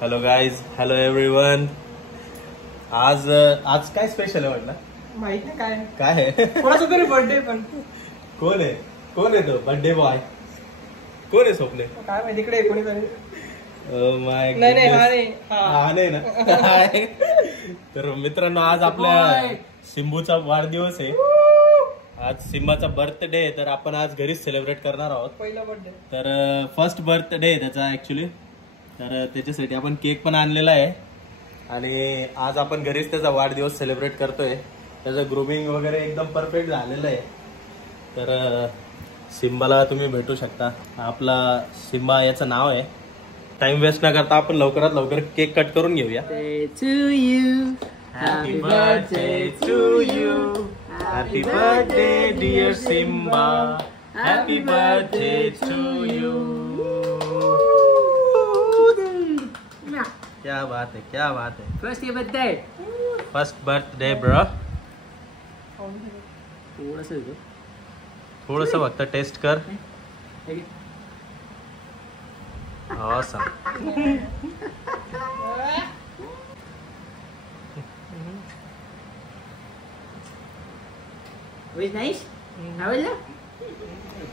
Hello guys, hello everyone. आज काय special आहे म्हटलं? माहित नाही काय काय आहे? कोणाचा तरी बर्थडे पण. कोण आहे तो बर्थडे बॉय? कोण आहे स्वप्ने? काय माहिती इकडे कोणीतरी. माय नाही हा नाही. हा नाही ना. तर मित्रांनो, आज आपल्या सिंबूचा वाढदिवस आहे. आज सिम्बाचा बर्थडे आहे, तर आपण आज घरीच सेलिब्रेट करणार आहोत. पहिला बर्थडे. तर फर्स्ट बर्थडे आहे त्याचा ऍक्च्युली. तर त्याच्यासाठी आपण केक पण आणलेला आहे आणि आज आपण घरीच त्याचा वाढदिवस सेलिब्रेट करतोय. त्याचं ग्रूमिंग वगैरे एकदम परफेक्ट झालेलं आहे. तर सिम्बाला तुम्ही भेटू शकता. आपला सिम्बा याचं नाव आहे. टाइम वेस्ट न करता आपण लवकरात लवकर केक कट करून घेऊया. Happy birthday to you, happy birthday dear Simba, happy birthday to you. क्या बात है, क्या बात है. First birthday bro. थोडस फक्त टेस्ट कर. Awesome.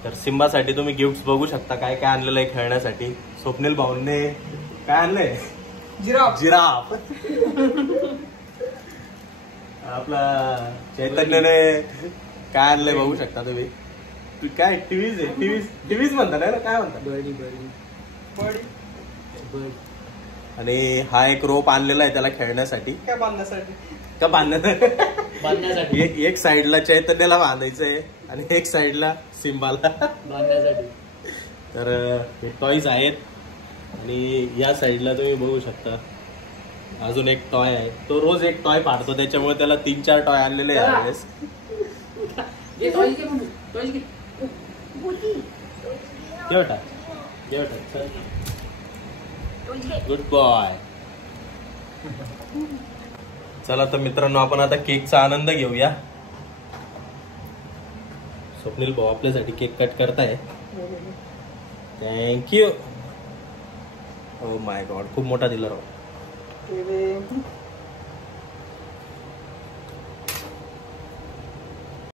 तर सिम्बासाठी तुम्ही गिफ्ट बघू शकता काय काय आणलेलं आहे खेळण्यासाठी. स्वप्नील भाऊंने काय आणलंय? जिराफ. आपला चैतन्यने काय आणलंय बघू शकता तुम्ही. काय टीव्हीज आहे? टीव्हीज म्हणतात ना, काय म्हणतात? आणि हा एक रोप आणलेला आहे त्याला खेळण्यासाठी. काय बांधण्यासाठी? का बांधण्यासाठी. एक साइडला चैतन्याला बांधायचंय आणि एक साइडला सिम्बाला बांधण्यासाठी. तर हे टॉयज आहेत आणि या साइडला तुम्ही बघू शकता अजून एक टॉय आहे. तो रोज एक टॉय पाडतो, त्याच्यामुळे त्याला 3-4 टॉय आणलेले यावेळेस. Good boy. चला तर मित्रांनो, आपण आता केकचा आनंद घेऊया. स्वप्नील भाऊ आपल्यासाठी केक कट करताय. थँक्यू. ओ माय गॉड, खूप मोठा दिला राव.